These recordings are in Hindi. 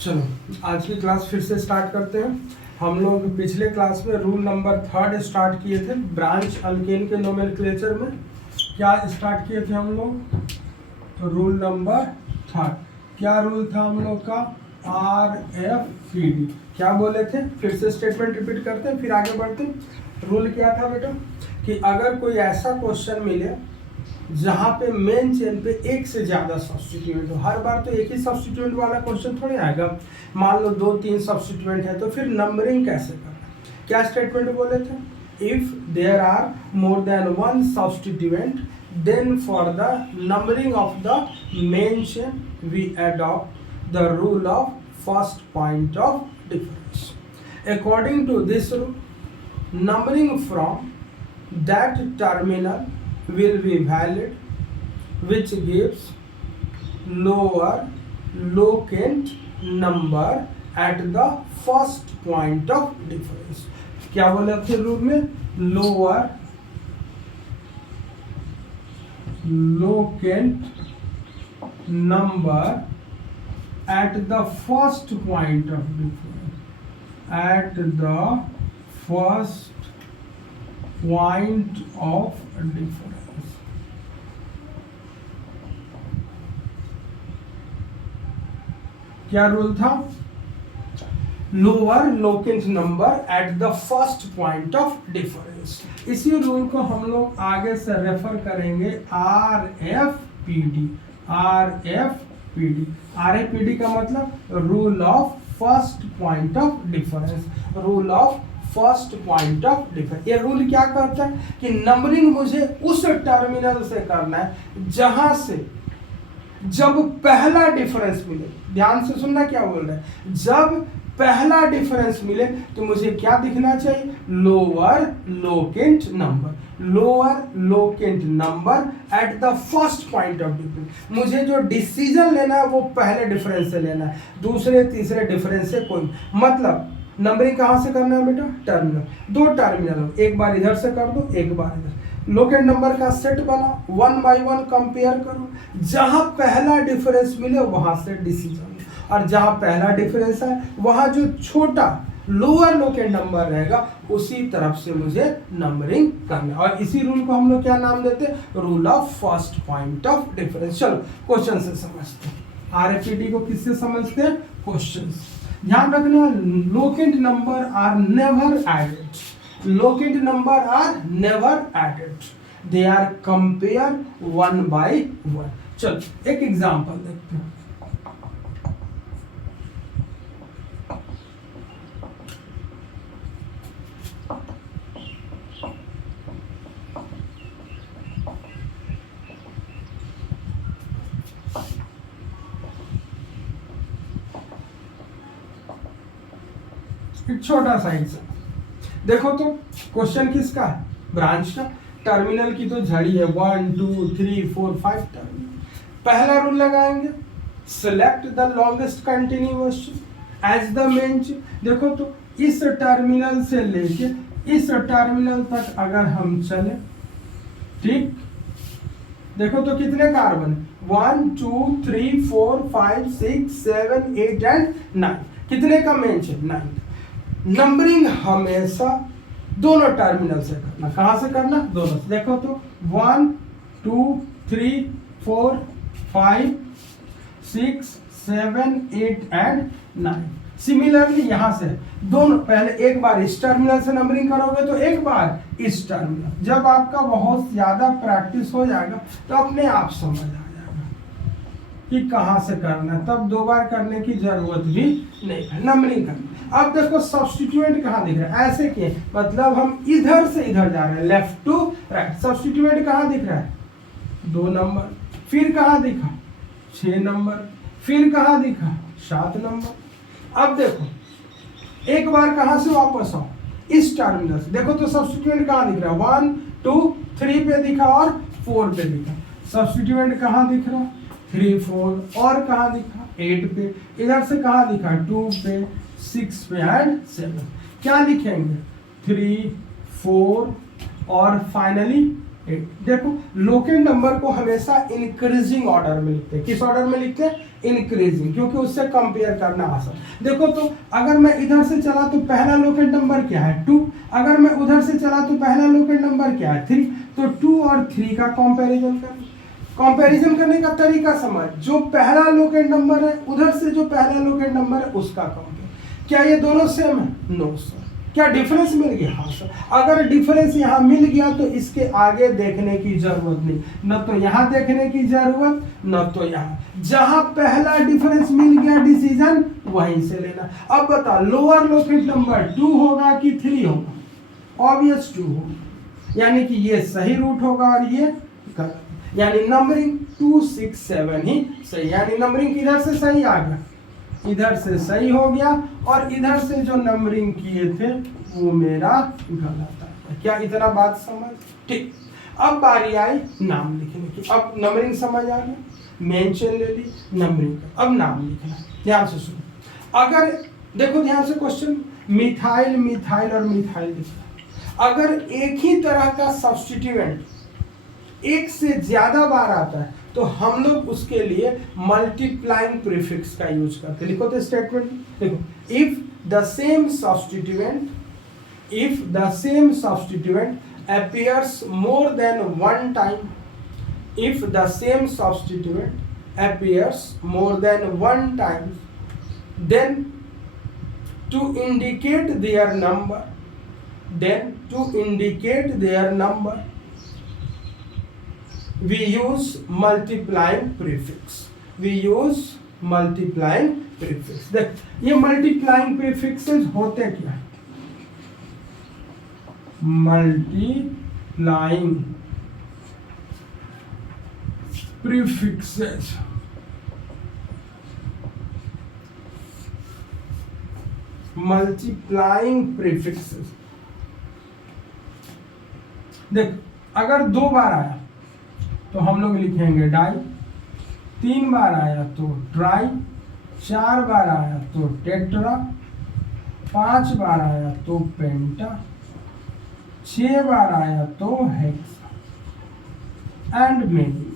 चलो आज की क्लास फिर से स्टार्ट करते हैं। हम लोग पिछले क्लास में रूल नंबर 3 स्टार्ट किए थे ब्रांच अल्केन के नोमेनक्लेचर में। क्या स्टार्ट किए थे हम लोग? तो रूल नंबर 3 क्या रूल था हम लोग का? RFPD। क्या बोले थे? फिर से स्टेटमेंट रिपीट करते हैं फिर आगे बढ़ते हैं। रूल क्या था बेटा कि अगर कोई ऐसा क्वेश्चन मिले जहाँ पे मेन चेन पे एक से ज़्यादा सब्स्टिट्यूएंट हो, हर बार तो एक ही सब्स्टिट्यूएंट वाला क्वेश्चन थोड़ी आएगा। मान लो 2-3 सब्स्टिट्यूएंट है तो फिर नंबरिंग कैसे करना? क्या स्टेटमेंट बोले थे? If there are more than one substituent then for the numbering of the main chain we adopt the rule of first point of difference. According to this rule, numbering from that terminal will be valid, which gives lower locant number at the first point of difference। क्या बोला थे रूल में? Lower locant number at the first point of difference, at the first point of difference। क्या रूल था? Lower locant number at the first point of difference. इसी रूल को हम लोग आगे से रेफर करेंगे RFPD। RFPD का मतलब rule of first point of difference. Rule of first point of difference. ये रूल क्या करता है कि नंबरिंग मुझे उस टर्मिनल से करना है जहां से जब पहला डिफरेंस मिले। ध्यान से सुनना क्या बोल रहा है। जब पहला डिफरेंस मिले तो मुझे क्या दिखना चाहिए? Lower locant number. Lower locant number at the first point of difference. मुझे जो डिसीजन लेना है वो पहले डिफरेंस से लेना है, दूसरे तीसरे डिफरेंस से कोई मतलब नंबरिंग कहाँ से करना है बेटा? टर्मिनल। दो टर्मिनल, एक बार इधर से कर दो एक बार इधर। लोकेंट नंबर का सेट बना, 1 by 1 कंपेयर करो। जहां पहला डिफरेंस मिले वहां से डिसीजन, और जहां पहला डिफरेंस है वहां जो छोटा लोअर लोकेंट नंबर रहेगा उसी तरफ से मुझे नंबरिंग करना। और इसी रूल को हम लोग क्या नाम देते हैं? Rule of first point of difference. चलो क्वेश्चन से समझते हैं। RFPD को किससे समझते हैं? क्वेश्चन। ध्यान रखना, locant number are never added. Locant number are never added, they are compare 1 by 1। चलो एक एग्जांपल देखते हैं। एक छोटा सा एग्जांपल देखो तो। क्वेश्चन किसका है? ब्रांच का। टर्मिनल की तो झड़ी है 1 2 3 4 5 टर्मिनल। पहला रूल लगाएंगे, select the longest continuous as the main chain. देखो तो इस टर्मिनल से लेके इस टर्मिनल तक अगर हम चले, ठीक, देखो तो कितने कार्बन? 1 2 3 4 5 6 7 8 एंड 9। कितने का मेन चेन? 9। नंबरिंग हमेशा दोनों टर्मिनल से करना। कहां से करना? दोनों से। देखो तो 1 2 3 4 5 6 7 8 एंड 9। सिमिलरली यहां से दोनों, पहले एक बार इस टर्मिनल से नंबरिंग करोगे तो एक बार इस टर्मिनल। जब आपका बहुत ज्यादा प्रैक्टिस हो जाएगा तो अपने आप समझ आ जाएगा कि कहां से करना है, तब दो बार करने की जरूरत भी नहीं है। नंबरिंग करना। अब देखो सब्स्टिट्यूएंट कहाँ दिख रहा है? ऐसे किए मतलब हम इधर से इधर जा रहे हैं, लेफ्ट टू राइट। सब्स्टिट्यूएंट कहाँ दिख रहा है? 2 नंबर। फिर कहाँ दिखा? 6 नंबर। फिर कहाँ दिखा? 7 नंबर। अब देखो एक बार कहाँ से वापस आओ? इस टर्मिनल से। देखो तो सब्स्टिट्यूएंट कहाँ दिख रहा है? 1 2 3 पे दिखा और 4 पे दिखा। सब्स्टिट्यूएंट कहाँ दिख रहा? 3 4। और कहाँ दिखा? 8 पे। इधर से कहाँ दिखा? 2 पे 6 पे एंड 7। क्या लिखेंगे? 3 4 और फाइनली 8। देखो लोकेंट नंबर को हमेशा इंक्रीजिंग ऑर्डर में लिखते हैं। किस ऑर्डर में लिखते हैं? इंक्रीजिंग, क्योंकि उससे कंपेयर करना आसान। देखो तो अगर मैं इधर से चला तो पहला लोकेट नंबर क्या है 2, अगर मैं उधर से चला तो पहला लोकेट नंबर क्या है 3, तो 2 और 3 का कंपैरिजन करने का तरीका समझ, जो पहला लोकेट नंबर है उधर से जो पहला लोकेट नंबर है उसका कंपेयर। क्या ये दोनों सेम है? No sir. क्या डिफरेंस मिल गया? हाँ सर। अगर डिफरेंस यहाँ मिल गया तो इसके आगे देखने की जरूरत नहीं, न तो यहाँ देखने की जरूरत न तो यहाँ, जहां पहला डिफरेंस मिल गया डिसीजन वहीं से लेना। अब बता लोअर लोकेट नंबर 2 होगा कि 3 होगा? ऑब्वियस 2 होगा, यानी कि ये सही रूट होगा और ये गलत, यानी नंबरिंग 2 6 7 ही सही, यानी नंबरिंग किधर से सही आ गया? इधर से सही हो गया, और इधर से जो नंबरिंग किए थे वो मेरा गलत आया। क्या इतना बात समझ? ठीक। अब बारी आई नाम लिखने की। अब नंबरिंग समझ आ गया, मेन चेन ले ली, नंबरिंग, अब नाम लिखना। ध्यान से सुनो, अगर देखो ध्यान से क्वेश्चन, मिथाइल मिथाइल और मिथाइल लिखना। अगर एक ही तरह का सब्स्टिट्यूएंट एक से ज्यादा बार आता है तो हम लोग उसके लिए मल्टीप्लाइंग प्रीफिक्स का यूज करते हैं। लिखो तो स्टेटमेंट, देखो, if the same substituent appears more than one time, if the same substituent appears more than one time, then to indicate their number, we use multiplying prefix. देख, ये मल्टीप्लाइंग प्रीफिक्सेस होते क्या? मल्टीप्लाइंग प्रीफिक्सेस देख, अगर 2 बार आया तो हम लोग लिखेंगे डाई, 3 बार आया तो ट्राई, 4 बार आया तो टेट्रा, 5 बार आया तो पेंटा, 6 बार आया तो हेक्सा एंड मेनी।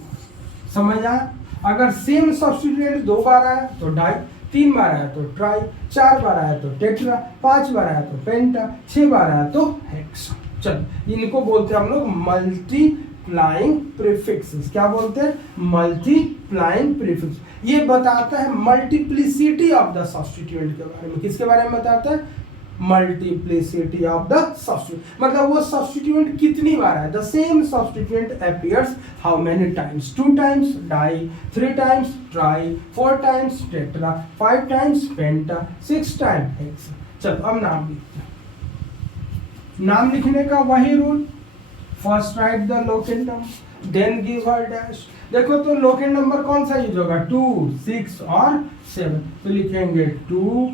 समझ आया? अगर सेम सब्स्टिट्यूएंट 2 बार आया तो डाई, 3 बार आया तो ट्राई, 4 बार आया तो टेट्रा, 5 बार आया तो पेंटा, 6 बार आया तो हेक्सा। चल, इनको बोलते हैं हम लोग मल्टीप्लाइंग प्रीफिक्सेस। क्या बोलते हैं? Multiplying prefix. ये बताता है मल्टीप्लिसिटी ऑफ द सब्स्टिट्यूएंट के बारे में। किसके बारे में बताता है? मल्टीप्लिसिटी ऑफ द सब्स्टिट्यूएंट, मतलब वो सब्स्टिट्यूएंट कितनी बार है। The same substituent appears how many times? 2 times di, 3 times tri, 4 times tetra, 5 times penta, 6 times hexa. चलो अब नाम लिखते हैं। नाम लिखने का वही rule, first write the locate number then give her dash. देखो तो लोकेट नंबर कौन सा यूज होगा? 2 6 और 7, तो लिखेंगे 2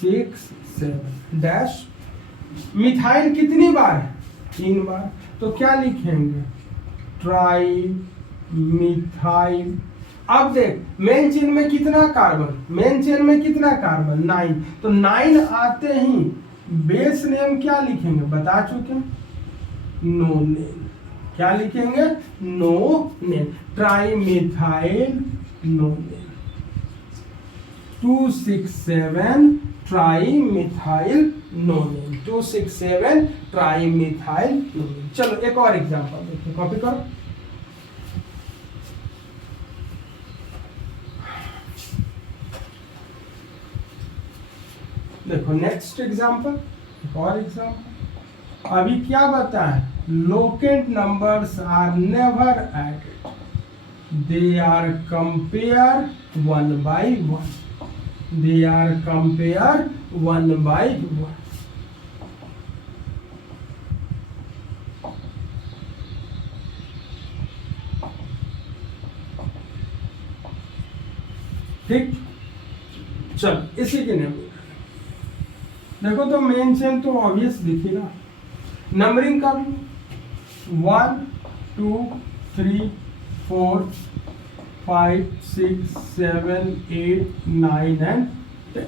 6 7 डैश। मिथाइल कितनी बार है? 3 बार, तो क्या लिखेंगे? Tri methyl. अब देख, मेन चेन में कितना कार्बन? 9, तो 9 आते ही बेस नेम क्या लिखेंगे? बता चुके, नो नेम। क्या लिखेंगे? No name. Tri methyl no name. 2 6 7 tri methyl no name. 2 6 7 tri methyl no name. चलो एक और एग्जांपल देखते हैं, कॉपी करो। देखो नेक्स्ट एग्जांपल, एक और एग्जांपल। अभी क्या बताएं? Locate numbers are never added, they are compare 1 by 1। They are compared 1 by 1। ठीक, चल इसी के नेम देखो तो मेन चेन तो ऑब्वियस दिखेगा। नंबरिंग का 1 2 3 4 5 6 7 8 9 एंड 10।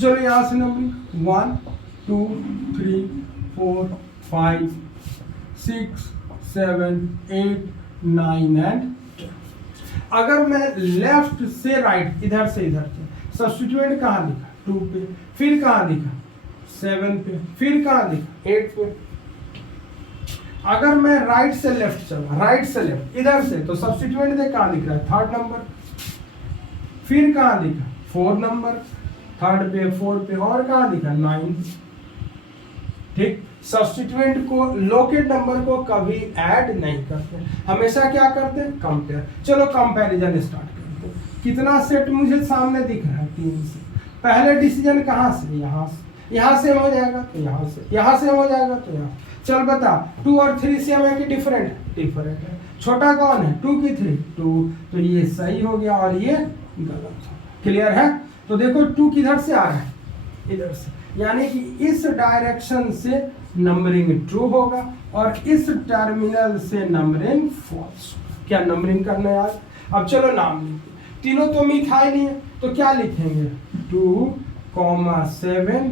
चलो यहाँ से नंबरिंग 1 2 3 4 5 6 7 8 9 एंड 10। अगर मैं लेफ्ट से राइट, इधर से इधर से सब्स्टिट्यूएंट कहाँ लिखा 2 पे, फिर कहाँ लिखा 7 पे, फिर कहाँ लिखा 8 पे। अगर मैं राइट से लेफ्ट चला, राइट से लेफ्ट इधर से, तो सब्स्टिट्यूएंट देख कहाँ लिख रहा है 3rd नंबर, फिर कहाँ लिखा 4 नंबर, 3rd पे 4 पे, और कहाँ लिखा 9। ठीक, सब्स्टिट्यूएंट को लोकेट नंबर को कभी ऐड नहीं करते, हमेशा क्या करते हैं कंपेयर। चलो कंपैरिजन स्टार्ट करते हैं। कितना सेट मुझे सामने दिख रहा है 3 से। पहले डिसीजन कहाँ से, यहाँ से, यहाँ से हो जाएगा तो यहाँ से, यहाँ से हो जाएगा तो यहाँ। चल बता 2 और 3 सेम है कि डिफरेंट, डिफरेंट है। छोटा कौन है 2 की 3, 2, तो ये सही हो गया और ये गलत। क्लियर है। तो देखो 2 किधर से आ रहा है, इधर से, यानी कि इस डायरेक्शन से नंबरिंग ट्रू होगा और इस टर्मिनल से नंबरिंग फॉल्स। क्या नंबरिंग करना है यार। अब चलो नाम लिखते, तीनों तो मिथाइल ही है, तो क्या लिखेंगे 2, 7,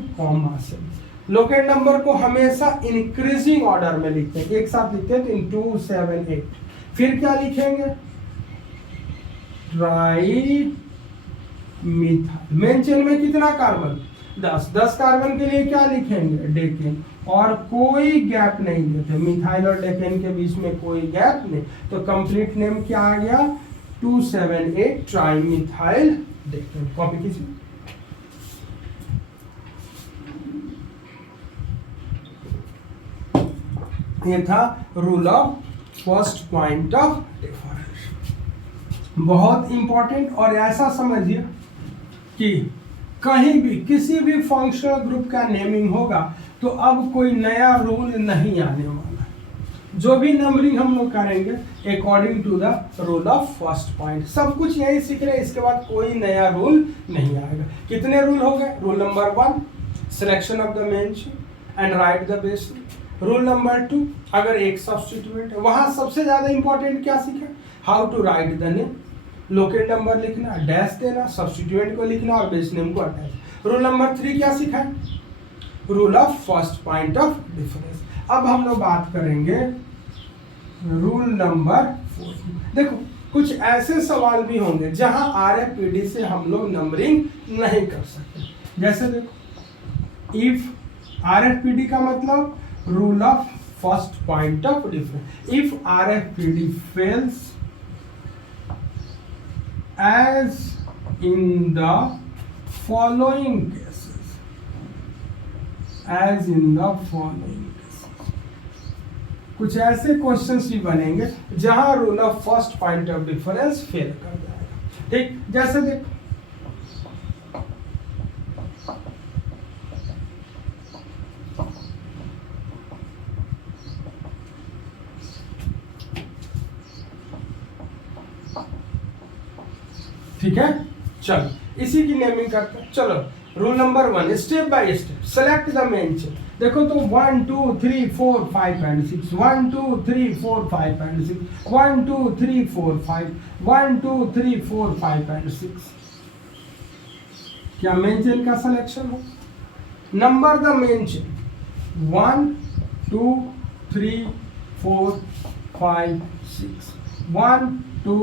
7। लोकेट नंबर को हमेशा इंक्रीजिंग ऑर्डर में लिखते हैं, एक साथ लिखते हैं तो इन 2, 7, 8। फिर क्या लिखेंगे ट्राई मिथाइल। मेन चेन में कितना कार्बन 10 कार्बन के लिए क्या लिखेंगे डेकेन, और कोई गैप नहीं देते, मिथाइल और डेकेन के बीच में कोई गैप नहीं, तो कंप्लीट नेम क्या आ गया 278 ट्राई मिथाइल डेकेन। कॉपी कीजिए। ये था rule of first point of difference, बहुत इंपॉर्टेंट। और ऐसा समझिए कि कहीं भी किसी भी फंक्शनल ग्रुप का नेमिंग होगा तो अब कोई नया रूल नहीं आने वाला है। जो भी नंबरिंग हम लोग करेंगे according to the rule of first point, सब कुछ यही सीख रहे हैं, इसके बाद कोई नया रूल नहीं आएगा। कितने रूल हो गए। Rule number 1 selection of the main chain and right the basic. Rule number 2 अगर एक सब्स्टिट्यूएंट है, वहां सबसे ज्यादा इंपॉर्टेंट क्या सीखा, how to write the name, locate number लिखना, डैश देना, सब्स्टिट्यूएंट को लिखना और बेस नेम को अटैच। रूल नंबर 3 क्या सीखा है, rule of first point of difference. अब हम लोग बात करेंगे रूल नंबर 4। देखो कुछ ऐसे सवाल भी होंगे जहां RFPD से हम लोग नंबरिंग नहीं कर सकते। जैसे देखो इफ, RFPD का मतलब rule of first point of difference. If RFPD fails as in the following cases, as in the following cases, कुछ ऐसे क्वेश्चंस भी बनेंगे जहां rule of first point of difference fail कर जाएगा। ठीक, जैसे देखो ठीक है। चलो इसी की नेमिंग करते हैं। चलो rule number 1 step by step select the main chain. देखो तो 1 2 3 4 5 एंड 6, 1 2 3 4 5 एंड 6, 1 2 3 4 5, 1 2 3 4 5 एंड 6। क्या मेन चेन का सिलेक्शन हो। Number the main chain 1 2 3 4 5 6, 1 2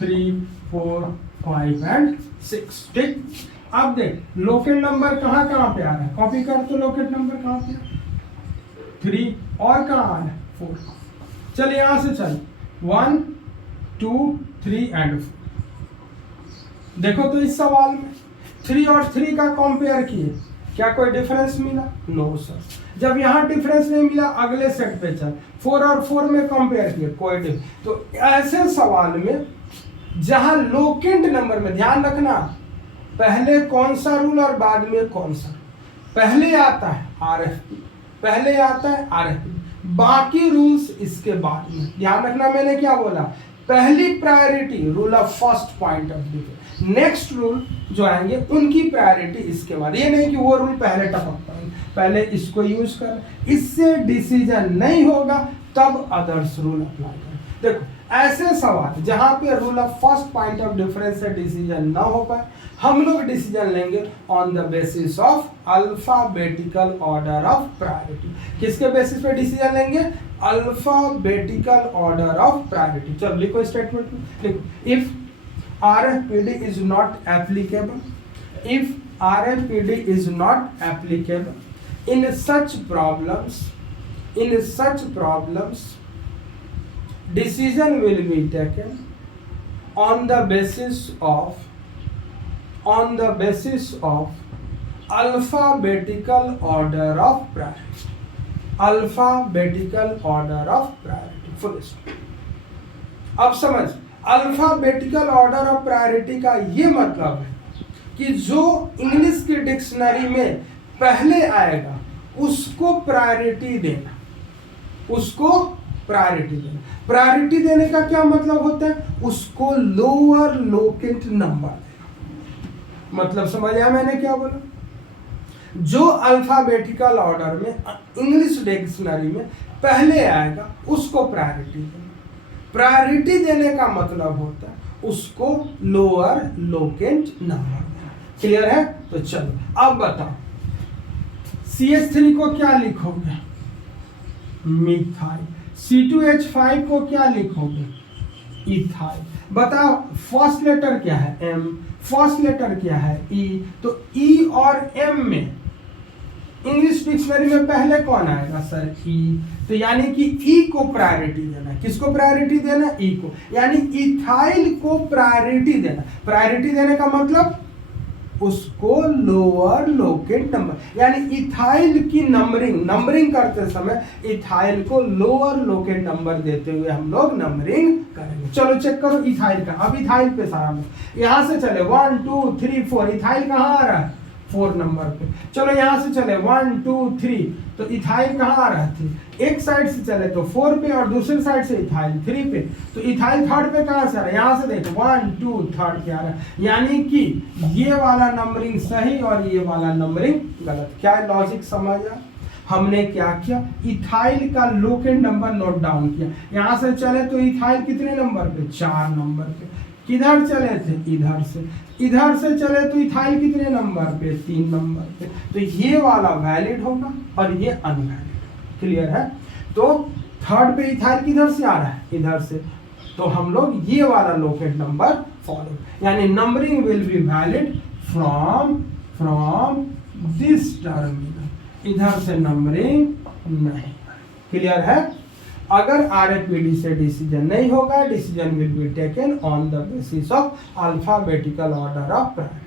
3 4 5 and 6। ठीक, अब देख लोकेट नंबर कहाँ कहाँ पे आ रहा है, कॉपी कर। तो लोकेट नंबर कहाँ पे है 3, और कहाँ आ रहा है 4। चल यहां से चल 1 2 3 एंड 4। देखो तो इस सवाल में 3 और 3 का कंपेयर किए, क्या कोई डिफरेंस मिला, नो सर। जब यहाँ डिफरेंस नहीं मिला अगले सेट पे चल 4 और 4 में कंपेयर किए, कोई डिफरेंस। तो ऐसे सवाल में जहां लोकेंट नंबर में ध्यान रखना पहले कौन सा रूल और बाद में कौन सा। पहले आता है RFPD, पहले आता है RFPD, बाकी रूल्स इसके बाद में। ध्यान रखना मैंने क्या बोला, पहली priority rule of first point of view, next rule जो आएंगे उनकी प्रायोरिटी इसके बाद। ये नहीं कि वो रूल पहले टपकता है, पहले इसको यूज कर, इससे डिसीजन नहीं होगा तब अदर्स रूल अप्लाई करें। देखो ऐसे सवाल जहां पे rule of first point of difference से डिसीजन ना हो पाए, हम लोग डिसीजन लेंगे on the basis of alphabetical order of priority. किसके बेसिस पे डिसीजन लेंगे, अल्फाबेटिकल ऑर्डर ऑफ प्रायोरिटी। चलो लिखो स्टेटमेंट में, लिखो if RFPD is not applicable. If RFPD is not applicable, in such problems, decision will be taken on the basis of alphabetical order of priority. Alphabetical order of priority. Full stop. अब समझ, अल्फाबेटिकल ऑर्डर ऑफ प्रायोरिटी का ये मतलब है कि जो इंग्लिश की डिक्शनरी में पहले आएगा उसको प्रायोरिटी देना. प्रायोरिटी देने का क्या मतलब होता है? उसको लोअर लोकेट नंबर देना. मतलब समझ आया मैंने क्या बोला? जो अल्फाबेटिकल ऑर्डर में इंग्लिश डिक्शनरी में पहले आएगा उसको प्रायोरिटी देना. प्रायोरिटी देने का मतलब होता है उसको लोअर लोकेट नंबर देना. क्लियर है? तो चलो अब बताओ, CH3 को क्या लिखोगे? मिथाइल. C2H5 को क्या लिखोगे? इथाइल. बताओ फर्स्ट लेटर क्या है? M. फर्स्ट लेटर क्या है? E. तो E और M में इंग्लिश डिक्शनरी में पहले कौन आएगा सर? E. तो यानी कि E को प्रायोरिटी देना. किसको प्रायोरिटी देना? E को. यानी इथाइल को प्रायोरिटी देना. प्रायोरिटी देने का मतलब उसको लोअर लोकेट नंबर, यानी इथाइल की नंबरिंग करते समय इथाइल को लोअर लोकेट नंबर देते हुए हम लोग नंबरिंग करेंगे. चलो चेक करो इथाइल का. अब इथाइल पे सारा यहां से चले 1 2 3 4. इथाइल कहाँ आ रहा है? 4 नंबर पे. चलो यहां से चले 1 2 3. तो इथाइल कहाँ आ रहा है? एक साइड से चले तो 4 पे और दूसरी साइड से इथाइल 3 पे. तो इथाइल थर्ड पे कहाँ से आ रहा है? यहाँ से देखो 1 2 थर्ड पे आ रहा है. यानी कि ये वाला नंबरिंग सही और ये वाला नंबरिंग गलत. क्या लॉजिक समझ आया? हमने क्या किया? इथाइल का लोकेट नंबर नोट डाउन किया. यहाँ से चले तो इथाइल कितने नंबर पे? 4 नंबर पे. किधर चले थे? इधर से. इधर से चले तो इथाइल कितने नंबर पे? 3 नंबर पे. तो ये वाला वैलिड होगा और ये अनवैलिड. क्लियर है? तो थर्ड पे इथाइल किधर से आ रहा है? इधर से. तो हम लोग ये वाला लोकेट नंबर फॉलो, यानी numbering will be valid from this terminal. इधर से नंबरिंग नहीं. क्लियर है? अगर RFPD से डिसीजन नहीं होगा, decision will be taken on the basis of alphabetical order of priority.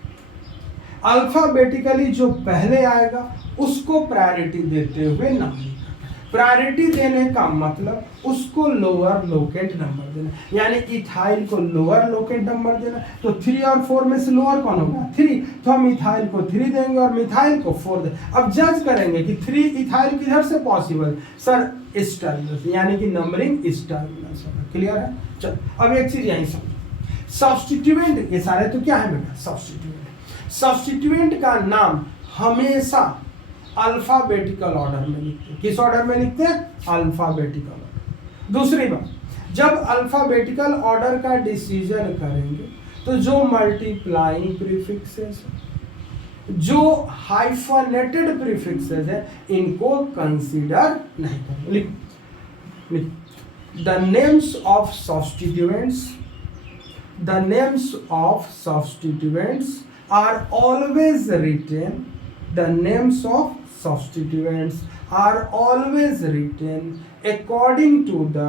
Alphabetically जो पहले आएगा उसको प्रायोरिटी देते हुए नंबरिंग. प्रायोरिटी देने का मतलब उसको लोअर लोकेट नंबर देना, यानी इथाइल को लोअर लोकेट नंबर देना. तो 3 और 4 में से लोअर कौन होगा? 3. तो हम इथाइल को 3 देंगे और मिथाइल को 4 देंगे. अब जज करेंगे कि 3 इथाइल किधर से पॉसिबल? सर इस टर्मिनल से, यानी कि नंबरिंग इस टर्मिनल से. क्लियर है? चलो अब एक चीज यहीं समझो. सब्स्टिट्यूएंट, ये सारे तो क्या है बेटा? सब्स्टिट्यूएंट का नाम हमेशा अल्फाबेटिकल ऑर्डर में लिखते हैं. किस ऑर्डर में लिखते हैं? Alphabetical order. दूसरी बात, जब अल्फाबेटिकल ऑर्डर का डिसीजन करेंगे तो जो मल्टीप्लाइंग प्रीफिक्सेस, जो हाइफनेटेड प्रीफिक्सेस है, इनको कंसीडर नहीं करेंगे. लिख. The names of substituents are always written. The names of substituents are always written according to the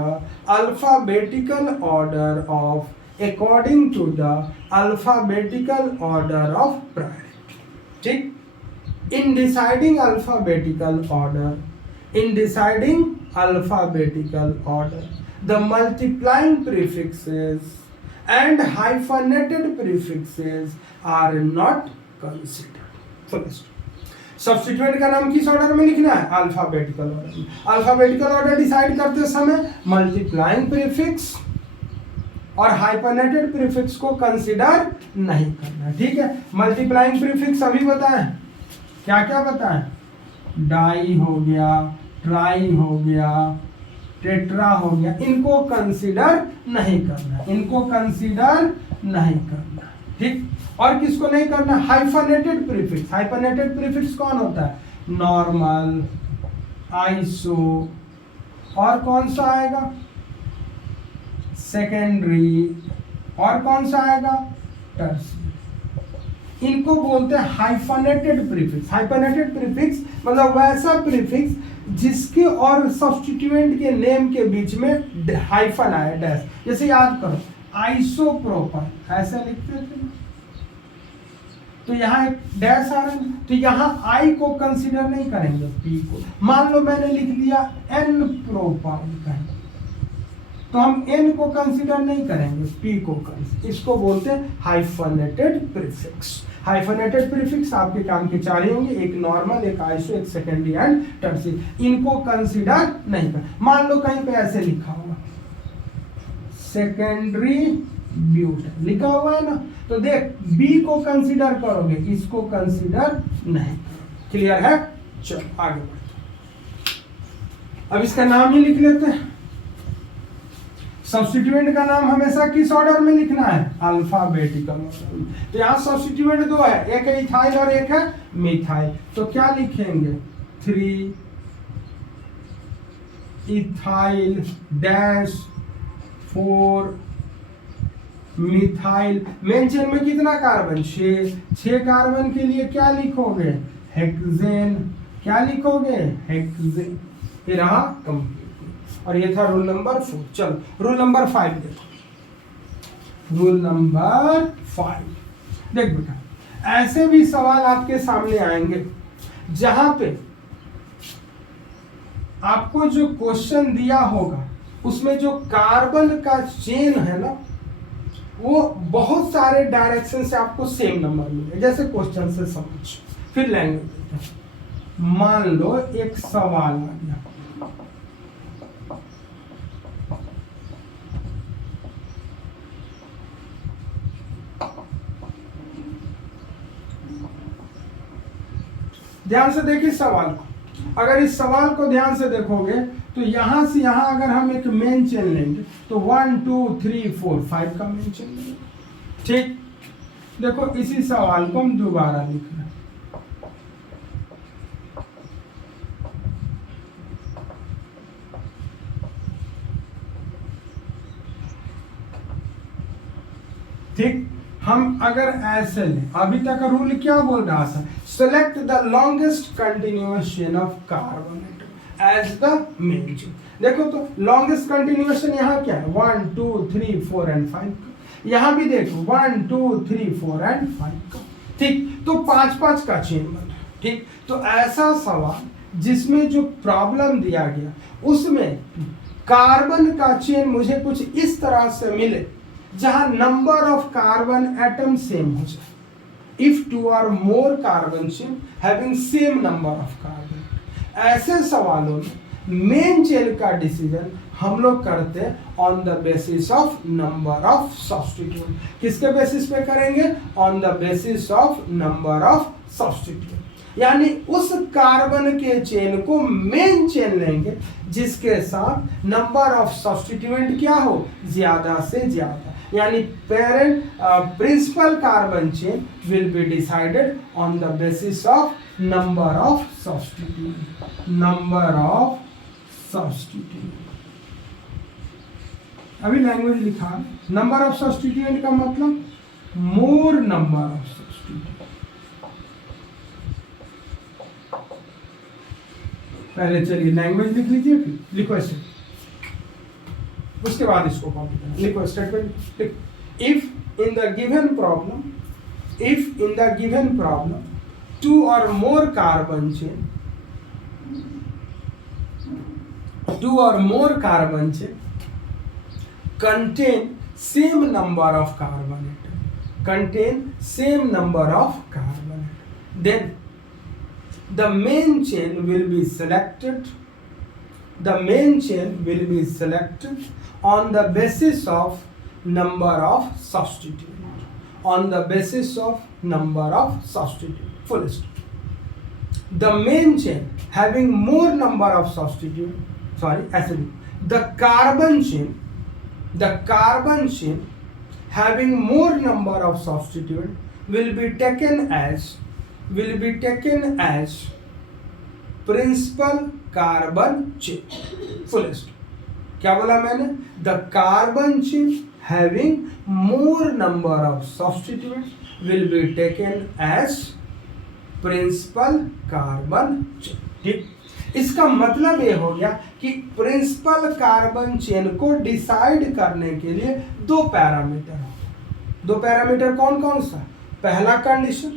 alphabetical order of priority. ठीक? In deciding alphabetical order, the multiplying prefixes and hyphenated prefixes are not considered. First, substituent का नाम किस ऑर्डर में लिखना है? अल्फाबेटिकल ऑर्डर में. अल्फाबेटिकल ऑर्डर डिसाइड करते समय मल्टीप्लाइंग प्रीफिक्स और हाइफनेटेड प्रीफिक्स को कंसीडर नहीं करना. ठीक है? मल्टीप्लाइंग प्रीफिक्स अभी बताएं. क्या क्या बताएं? डाई हो गया, ट्राई हो गया, टेट्रा हो गया. इनको कंसीडर नहीं करना. ठीक? और किसको नहीं करना? Hyphenated prefix. हाइफनेटेड प्रीफिक्स कौन होता है? नॉर्मल, आइसो, और कौन सा आएगा? सेकेंडरी और कौन सा आएगा, टर्शियरी। इनको बोलते हैं हाइफनेटेड प्रीफिक्स। हाइफनेटेड प्रीफिक्स मतलब वैसा प्रीफिक्स जिसके और सब्स्टिट्यूएंट के नेम के बीच में हाइफन आए, डैश। जैसे याद करो, आइसोप्रोपाइल ऐसा लिखते थे, तो यहाँ एक डैश आ रहा है, तो यहाँ आई को कंसीडर नहीं करेंगे, पी को। मान लो मैंने लिख दिया एन प्रोपाइल कहेंगे, तो हम एन को कंसीडर नहीं करेंगे, पी को कंसीडर। इसको बोलते हैं हाइफनेटेड प्रीफिक्स। हाइफनेटेड प्रीफिक्स आपके काम के चार ही होंगे, एक नॉर्मल, एक आइसो, एक सेकेंडरी एंड टर्शियरी। इनको कंसीडर नहीं कर। मान लो कहीं पे ऐसे लिखा हुआ सेकेंडरी ब्यूटेन लिखा हुआ है ना, तो देख बी को कंसीडर करोगे, इसको कंसीडर नहीं। क्लियर है? चलो आगे बढ़ते। अब इसका नाम ही लिख लेते हैं। सब्स्टिट्यूएंट का नाम हमेशा किस ऑर्डर में लिखना है, अल्फाबेटिकल ऑर्डर। तो यहाँ सब्स्टिट्यूएंट दो है, एक है इथाइल और एक है मिथाइल। तो क्या लिखेंगे, 3 ethyl dash 4 methyl. Main chain में कितना कार्बन, 6 कार्बन के लिए क्या लिखोगे, हेक्सेन। क्या लिखोगे, हेक्सेन। ये रहा कंप्लीट। और ये था रूल नंबर 4। चलो रूल नंबर 5 देखो। रूल नंबर 5 देख बेटा, ऐसे भी सवाल आपके सामने आएंगे जहां पे आपको जो क्वेश्चन दिया होगा उसमें जो कार्बन का चेन है ना, वो बहुत सारे डायरेक्शन से आपको सेम नंबर मिले। जैसे क्वेश्चन से समझ, फिर लैंग्वेज। मान लो एक सवाल आ गया, ध्यान से देखिए सवाल को। अगर इस सवाल को ध्यान से देखोगे तो यहां से यहां अगर हम एक मेन चेन लेंगे तो 1 2 3 4 5 का मेन चेन लेंगे। ठीक, देखो इसी सवाल को हम दोबारा लिख रहे हैं। ठीक, हम अगर ऐसे लें, अभी तक रूल क्या बोल रहा था, select the longest continuous chain of carbon as the main chain. देखो तो लॉन्गेस्ट कंटिन्यूएशन यहाँ क्या है, 1 2 3 4 एंड 5। यहाँ भी देखो 1 2 3 4 एंड 5 का। ठीक, तो 5-5 का चेन बन रहा है। ठीक, तो ऐसा सवाल जिसमें जो प्रॉब्लम दिया गया उसमें कार्बन का चेन मुझे कुछ इस तरह से मिले जहां number of carbon atom same हो जाए। If 2 or more carbon chain having same number of carbon, ऐसे सवालों में मेन चेन का डिसीजन हम लोग करते हैं on the basis of number of substituent. किसके बेसिस पे करेंगे, on the basis of number of substituent. यानी उस कार्बन के चेन को मेन चेन लेंगे जिसके साथ नंबर ऑफ सब्स्टिट्यूएंट क्या हो, ज्यादा से ज्यादा। यानी parent principal carbon chain will be decided on the basis of number of substituent. Number of substituent, अभी लैंग्वेज लिखा, नंबर ऑफ सब्स्टिट्यूएंट का मतलब मोर नंबर ऑफ सब्स्टिट्यूएंट। पहले चलिए लैंग्वेज लिख लीजिए, फिर लिखो ऐसे, उसके बाद इसको कॉपी करना। लिखो statement, if in the given problem, if in the given problem 2 or more carbon chain, 2 or more carbon chain contain same number of carbon atom, contain same number of carbon atom, then the main chain will be selected, the main chain will be selected on the basis of number of substituent, on the basis of number of substituent, full stop. The main chain having more number of substituent, sorry, actually the carbon chain having more number of substituent will be taken as principal carbon chain, full stop. क्या बोला मैंने, the carbon chain having more number of substituents will be taken as principal carbon chain. ठीक, इसका मतलब ये हो गया कि प्रिंसिपल कार्बन चेन को डिसाइड करने के लिए दो पैरामीटर हो। दो पैरामीटर कौन कौन सा? पहला कंडीशन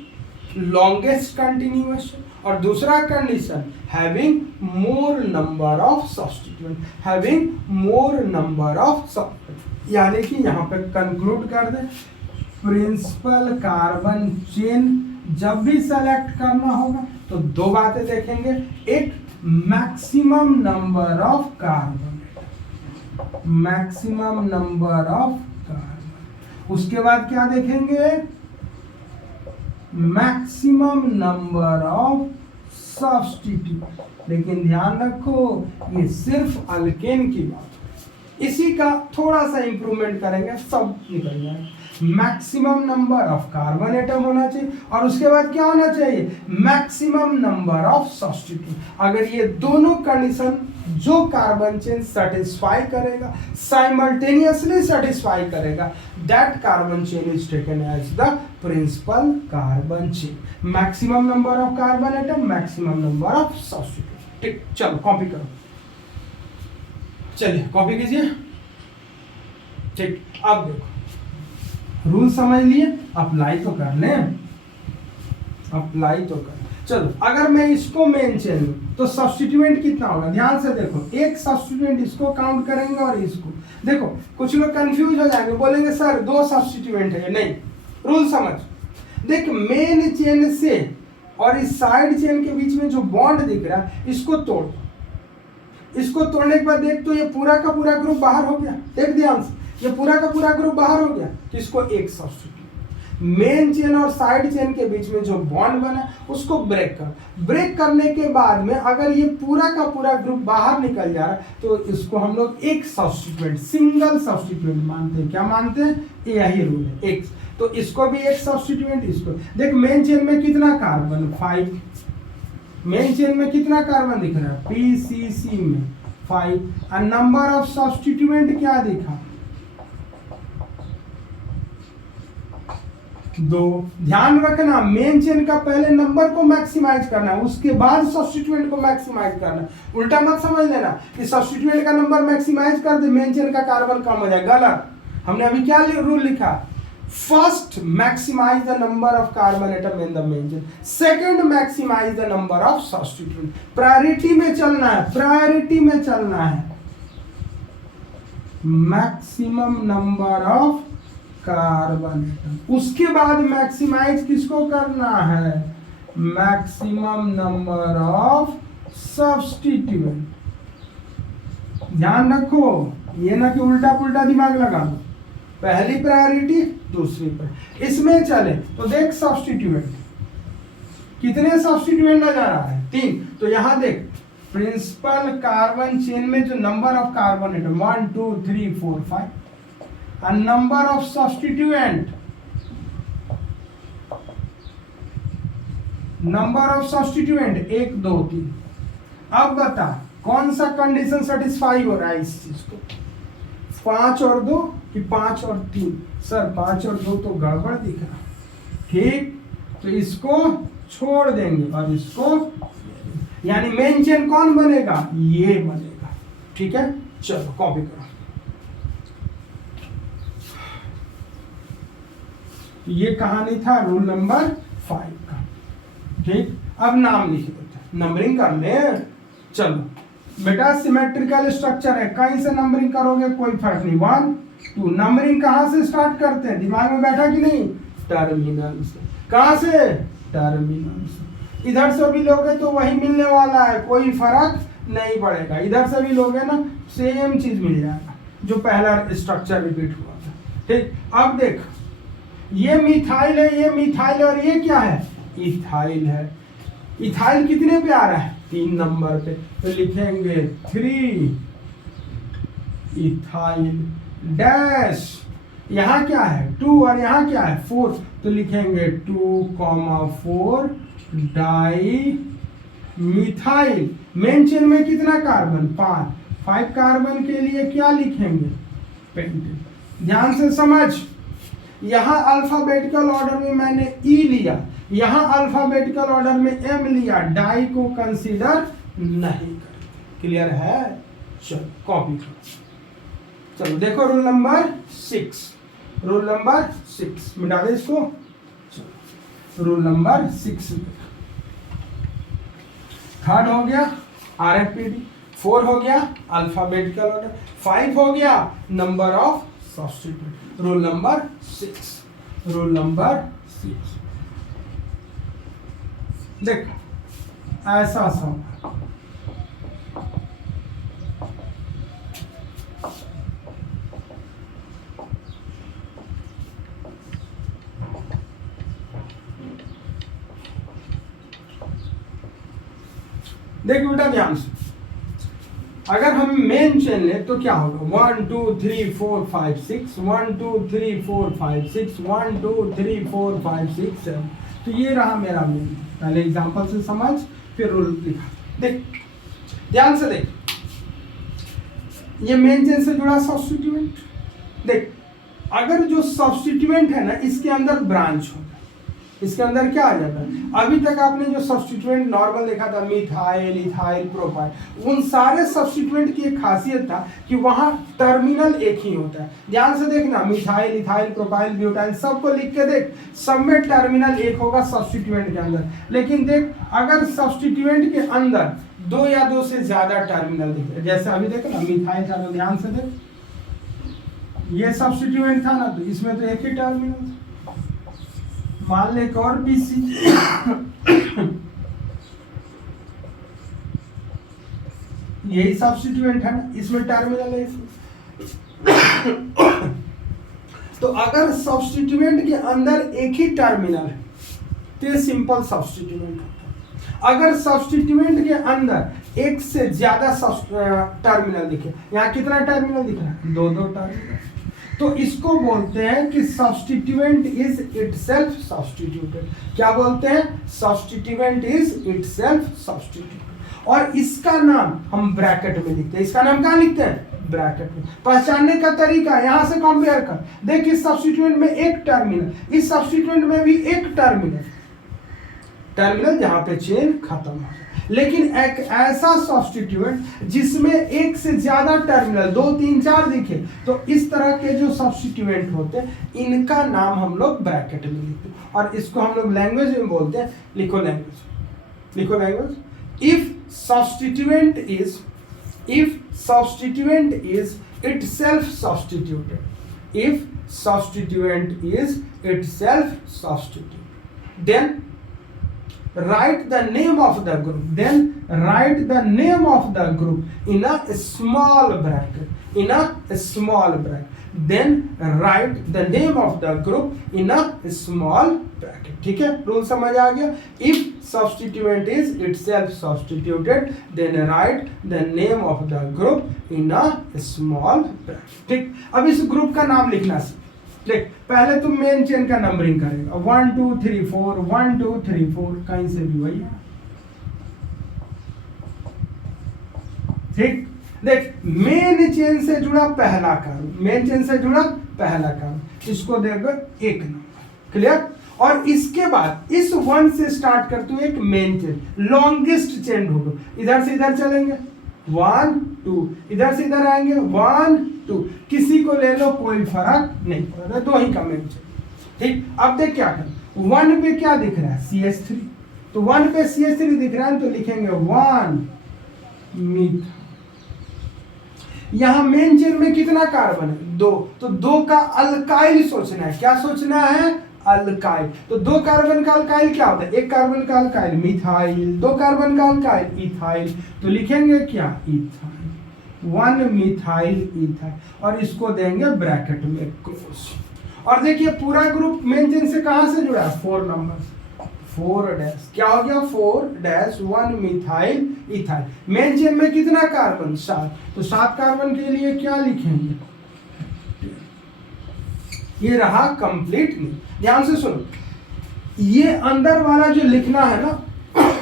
लॉन्गेस्ट कंटिन्यूएशन और दूसरा condition having more number of substituent, having more number of substituent. यानी कि यहाँ पे कंक्लूड कर दे, प्रिंसिपल कार्बन चेन जब भी सेलेक्ट करना होगा तो दो बातें देखेंगे, एक maximum number of carbon, maximum number of carbon, उसके बाद क्या देखेंगे? Maximum number of substitute. लेकिन ध्यान रखो ये सिर्फ अल्केन की बात है, इसी का थोड़ा सा इंप्रूवमेंट करेंगे सब निकल जाएगा। Maximum number of carbon atom होना चाहिए और उसके बाद क्या होना चाहिए? Maximum number of substitute. अगर ये दोनों कंडीशन जो कार्बन चेन सेटिस्फाई करेगा, साइमल्टेनियसली सेटिस्फाई करेगा, that carbon chain is taken as the principal carbon chain. Maximum number of carbon atom, maximum number of substitute. ठीक, चलो कॉपी करो, चलिए कॉपी कीजिए। ठीक, अब देखो रूल समझ लिए, अप्लाई तो करने, अप्लाई तो कर। चलो अगर मैं इसको मेन चेन लूं तो सब्स्टिट्यूएंट कितना होगा? ध्यान से देखो, एक सब्स्टिट्यूएंट इसको काउंट करेंगे और इसको। देखो कुछ लोग कंफ्यूज हो जाएंगे, बोलेंगे सर दो सब्स्टिट्यूएंट है। नहीं, रूल समझ। देख मेन चेन से और इस साइड चेन के बीच में जो बॉन्ड दिख रहा है इसको तोड़ दो। इसको तोड़ने के बाद देख तो ये पूरा का पूरा ग्रुप बाहर हो गया। देख ध्यान से, ये पूरा का पूरा ग्रुप बाहर हो गया, तो इसको एक सब्स्टिट्यूट। मेन चेन और साइड चेन के बीच में जो बॉन्ड बना उसको ब्रेक कर। ब्रेक करने के बाद में अगर ये पूरा का पूरा ग्रुप बाहर निकल जा रहा है तो इसको हम लोग एक सब्स्टिट्यूएंट, सिंगल सब्स्टिट्यूएंट मानते हैं। क्या मानते हैं? यही रूल है, एक। तो इसको भी एक सब्स्टिट्यूएंट, इसको देख मेन चेन में कितना कार्बन? 5। मेन चेन में कितना कार्बन दिख रहा है? PCC में 5। और नंबर ऑफ सब्स्टिट्यूएंट क्या दिखा? 2। ध्यान रखना मेन चेन का पहले नंबर को मैक्सिमाइज करना है, उसके बाद सब्स्टिट्यूएंट को मैक्सिमाइज करना है। उल्टा मत समझ लेना कि सब्स्टिट्यूएंट का नंबर मैक्सिमाइज कर दे मेन चेन का कार्बन कम हो जाए, गलत। हमने अभी क्या रूल लिखा? First maximize the number of carbon atom in the main chain, second maximize the number of substituent. Priority में चलना है, प्रायोरिटी में चलना है। Maximum number of carbon atom, उसके बाद मैक्सिमाइज किसको करना है? Maximum number of substituent. ध्यान रखो ये ना कि उल्टा पुल्टा दिमाग लगा दो, पहली प्रायोरिटी दूसरी पर। इसमें चले तो देख सब्स्टिट्यूएंट कितने सब्स्टिट्यूएंट नजर आ रहे हैं? 3। तो यहां देख प्रिंसिपल कार्बन चेन में जो number of carbon atom 1 2 3 4 5 and number of substituent, number of substituent 1 2 3। अब बता कौन सा कंडीशन सेटिस्फाई हो रहा है इस चीज को? 5 और 2 कि 5 और 3? सर 5 और 2 तो गड़बड़ दिख रहा। ठीक, तो इसको छोड़ देंगे और इसको, यानी मेन चेन कौन बनेगा? ये बनेगा। ठीक है, चलो कॉपी करो। ये कहानी था रूल नंबर 5 का। ठीक, अब नाम लिख देते हैं, नंबरिंग कर ले। चलो बेटा सिमेट्रिकल स्ट्रक्चर है, कहीं से नंबरिंग करोगे कोई फर्क नहीं। 1 2 नंबरिंग कहां से स्टार्ट करते हैं? दिमाग में बैठा कि नहीं? टर्मिनल से। कहां से? टर्मिनल से। इधर से भी लोगे तो वही मिलने वाला है, कोई फर्क नहीं पड़ेगा। इधर से भी लोगे ना सेम चीज मिल जाएगा जो पहला स्ट्रक्चर रिपीट हुआ था। ठीक, अब देख ये मिथाइल है, ये मिथाइल और ये क्या है? इथाइल है। इथाइल कितने पे आ रहा है? 3 नंबर पे, तो लिखेंगे 3 इथाइल डैश। यहाँ क्या है? 2 और यहाँ क्या है? 4, तो लिखेंगे 2,4 डाई मिथाइल। मेन चेन में कितना कार्बन? 5 कार्बन के लिए क्या लिखेंगे? पेंटेन। ध्यान से समझ, यहां अल्फाबेटिकल ऑर्डर में मैंने ई लिया, यहां अल्फाबेटिकल ऑर्डर में एम लिया, डाई को कंसीडर नहीं करते। क्लियर है? चलो कॉपी करो। चलो देखो रूल नंबर 6, रूल नंबर 6 मिटा दे इसको। चलो रूल नंबर 6 थर्ड हो गया RFPD, 4 हो गया अल्फाबेटिकल ऑर्डर, 5 हो गया number of substitute. Rule number 6, rule number 6 देख ऐसा सा देख बेटा ध्यान से, अगर हम मेन चेन ले तो क्या होगा 1 2 3 4 5 6 1 2 3 4 5 6 1 2 3 4 5 6 7। तो ये रहा मेरा मेन। पहले एग्जांपल से समझ फिर रूल लिखा। देख ध्यान से देख, ये मेन चेन से जुड़ा सब्स्टिट्यूएंट। देख अगर जो सब्स्टिट्यूएंट है ना इसके अंदर ब्रांच हो, इसके अंदर क्या आ जाता है, अभी तक आपने जो सब्स्टिट्यूएंट नॉर्मल देखा था मिथाइल इथाइल प्रोपाइल, उन सारे सब्स्टिट्यूएंट की एक खासियत था कि वहां टर्मिनल एक ही होता है। ध्यान से देखना, मिथाइल इथाइल प्रोपाइल ब्यूटाइल सबको लिख के देख, सब में टर्मिनल एक होगा सब्स्टिट्यूएंट के अंदर। लेकिन देख अगर सब्स्टिट्यूएंट के अंदर 2 या 2 से ज्यादा टर्मिनल दिखे, जैसे अभी देखो ना मिथाइल था, तो ध्यान से देख ये सब्स्टिट्यूएंट था ना, तो इसमें तो एक ही टर्मिनल था। मान ले एक और BC यही सब्स्टिट्यूएंट है ना, इसमें टर्मिनल है। तो अगर सब्स्टिट्यूएंट के अंदर एक ही टर्मिनल है तो ये सिंपल सब्स्टिट्यूएंट होता है। अगर सब्स्टिट्यूएंट के अंदर एक से ज्यादा टर्मिनल दिखे, यहाँ कितना टर्मिनल दिख रहा है 2 टर्मिनल, तो इसको बोलते हैं कि सब्स्टिट्यूएंट इज इटसेल्फ सब्स्टिट्यूटेड। क्या बोलते हैं? Substituent is itself substituted. और इसका नाम हम ब्रैकेट में लिखते हैं। इसका नाम कहाँ लिखते हैं? ब्रैकेट में। पहचानने का तरीका यहां से कंपेयर कर, देख इस सब्स्टिट्यूएंट में एक टर्मिनल, इस सब्स्टिट्यूएंट में भी एक टर्मिनल, टर्मिनल जहां पे चेन खत्म हो जाए। लेकिन एक ऐसा सब्स्टिट्यूएंट जिसमें एक से ज्यादा टर्मिनल 2 3 4 दिखे, तो इस तरह के जो सब्स्टिट्यूएंट होते हैं इनका नाम हम लोग ब्रैकेट में लिखते हैं, और इसको हम लोग लैंग्वेज में बोलते हैं। लिखो लैंग्वेज, लिखो language. If substituent is itself substituted, if substituent is itself substituted, then write the name of the group, then write the name of the group in a small bracket, in a small bracket, then write the name of the group in a small bracket। ठीक है, रूल समझ आ गया। if substituent is itself substituted, then write the name of the group in a small bracket। ठीक, अब इस ग्रुप का नाम लिखना सीख। देख पहले तुम मेन चेन का नंबरिंग करेगा 1 2 3 4 1 2 3 4, कहीं से भी वही। ठीक, देख मेन चेन से जुड़ा पहला कार्बन, मेन चेन से जुड़ा पहला कार्बन, इसको देखो 1 नंबर। क्लियर? और इसके बाद इस 1 से स्टार्ट कर तू एक मेन चेन, लॉन्गेस्ट चेन ढूंढो। इधर से इधर चलेंगे 1 2, इधर से इधर आएंगे 1 2, किसी को ले लो कोई फर्क नहीं पड़ता, 2 ही का मेन चेन। ठीक, अब देख क्या कर 1 पे क्या दिख रहा है CH3, तो 1 पे CH3 दिख रहा है तो लिखेंगे 1 मीथ। यहां मेन चेन में कितना कार्बन है 2, तो 2 का अल्काइल सोचना है। क्या सोचना है? अल्काइल। तो 2 कार्बन का अल्काइल क्या होता है? 1 कार्बन का अल्काइल मिथाइल, 2 कार्बन का अल्काइल इथाइल, तो लिखेंगे क्या? इथाइल, 1 मिथाइल इथाइल, और इसको देंगे ब्रैकेट में क्लोज। और देखिए पूरा ग्रुप मेन चेन से कहां से जुड़ा है? 4 नंबर, 4 डैश, क्या हो गया 4 dash 1 methyl ethyl. Main chain में कितना कार्बन? 7, तो 7 कार्बन के लिए क्या लिखेंगे? ये रहा कंप्लीट। नहीं, ध्यान से सुनो, ये अंदर वाला जो लिखना है ना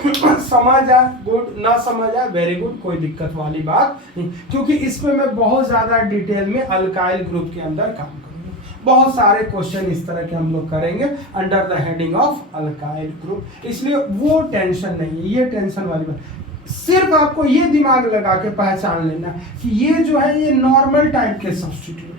समझ आए गुड, ना समझ आए वेरी गुड, कोई दिक्कत वाली बात नहीं, क्योंकि इसमें मैं बहुत ज्यादा डिटेल में अल्काइल ग्रुप के अंदर काम करूंगा। बहुत सारे क्वेश्चन इस तरह के हम लोग करेंगे under the heading of alkyl group, इसलिए वो टेंशन नहीं है, ये टेंशन वाली बात। सिर्फ आपको ये दिमाग लगा के पहचान लेना कि ये जो है ये नॉर्मल टाइप के सब्स्टिट्यूएंट,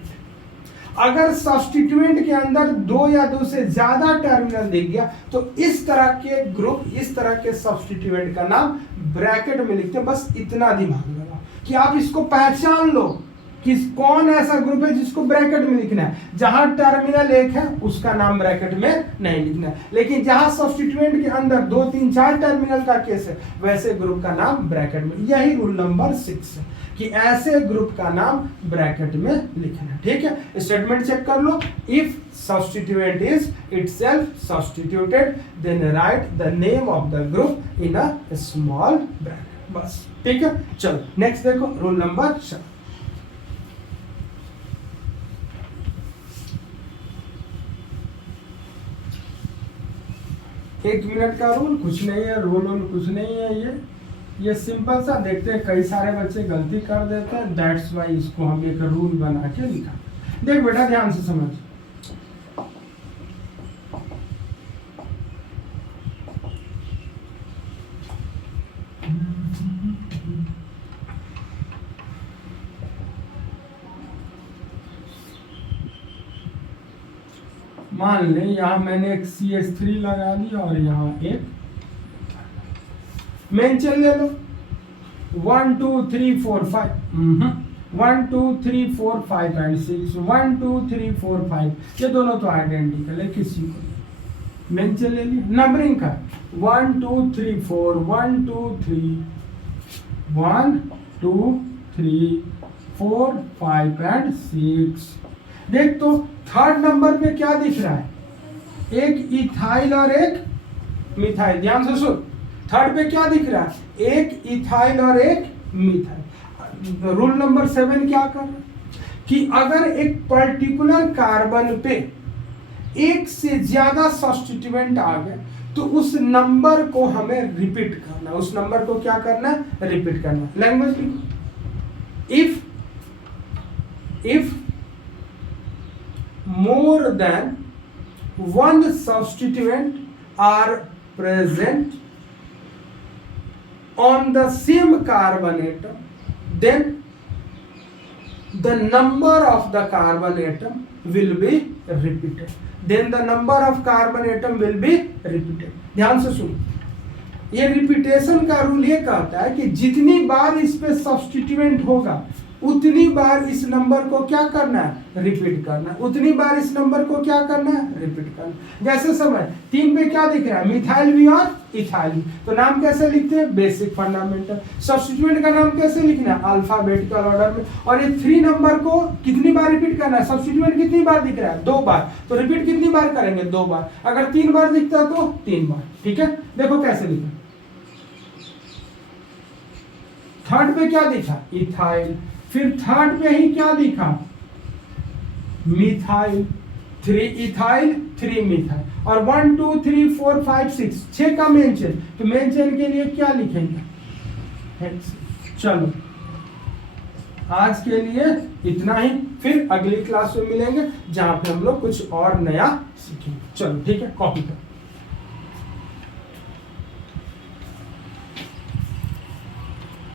अगर सब्स्टिट्यूएंट के अंदर दो या दो से ज्यादा टर्मिनल दिख गया तो इस तरह के ग्रुप, इस तरह के सब्स्टिट्यूएंट का नाम ब्रैकेट में लिखते हैं। बस इतना दिमाग लगा कि आप इसको पहचान लो कि कौन ऐसा ग्रुप है जिसको ब्रैकेट में लिखना है। जहां टर्मिनल एक है उसका नाम ब्रैकेट में नहीं लिखना है, लेकिन जहां सब्स्टिट्यूएंट के अंदर 2 3 4 टर्मिनल का केस है वैसे ग्रुप का नाम ब्रैकेट में। यही रूल नंबर 6 है कि ऐसे ग्रुप का नाम ब्रैकेट में लिखना है। ठीक है, स्टेटमेंट चेक कर लो। If substituent is itself substituted then write the name of the group in a small bracket. बस ठीक है, चलो नेक्स्ट देखो रूल नंबर 7। एक मिनट का रूल कुछ नहीं है, रूल कुछ नहीं है, ये सिंपल सा देखते हैं, कई सारे बच्चे गलती कर देते हैं, दैट्स वाई इसको हम एक रूल बना के लिखा। देख बेटा ध्यान से समझ, मान ले यहाँ मैंने एक CH3 लगा दी और यहाँ एक मेन चेन ले लो। 1 2 3 4 5 1 2 3 4 5 एंड 6 1 2 3 4 5 ये दोनों तो आइडेंटिकल है, किसी को मेन चेन ले ली। नंबरिंग का 1 2 3 4 1 2 3 1 2 3 4 5 एंड 6। देख तो थर्ड नंबर पे क्या दिख रहा है, एक इथाइल और एक मिथाइल। ध्यान से सुन, थर्ड पे क्या दिख रहा है, एक इथाइल और एक मिथाइल। रूल नंबर 7 क्या कर रहा है कि अगर एक पर्टिकुलर कार्बन पे एक से ज्यादा सब्स्टिट्यूएंट आ गए तो उस नंबर को हमें रिपीट करना, उस नंबर को क्या करना है, रिपीट करना। लैंग्वेज लिखो, if more than one substituent are present on the same carbon atom, then the number of the carbon atom will be repeated. Then the number of carbon atom will be repeated. ध्यान से सुनो, ये रिपीटेशन का रूल ये कहता है कि जितनी बार इस पे सब्स्टिट्यूएंट होगा उतनी बार इस नंबर को क्या करना है, रिपीट करना है। उतनी बार इस नंबर को क्या करना है, रिपीट करना। जैसे समझ 3 पे क्या दिख रहा है, मिथाइल भी और इथाइल भी, तो नाम कैसे लिखते हैं, बेसिक फंडामेंटल। सब्स्टिट्यूएंट का नाम कैसे लिखना है, अल्फाबेटिकल ऑर्डर में। और ये 3 नंबर को कितनी बार रिपीट करना है, सब्स्टिट्यूएंट कितनी बार दिख रहा है, 2 बार, तो रिपीट कितनी बार करेंगे, 2 बार। अगर 3 बार दिखता है तो 3 बार। ठीक है, देखो कैसे लिखा, थर्ड पे क्या दिखा, इथाइल, फिर थर्ड पे ही क्या दिखा, मिथाइल, 3 इथाइल 3 मिथाइल, और 1 2 3 4 5 6 6 का मेन चेन, तो मेन चेन के लिए क्या लिखेंगे, चलो आज के लिए इतना ही, फिर अगली क्लास में मिलेंगे जहां पे हम लोग कुछ और नया सीखेंगे। चलो ठीक है, कॉपी कर।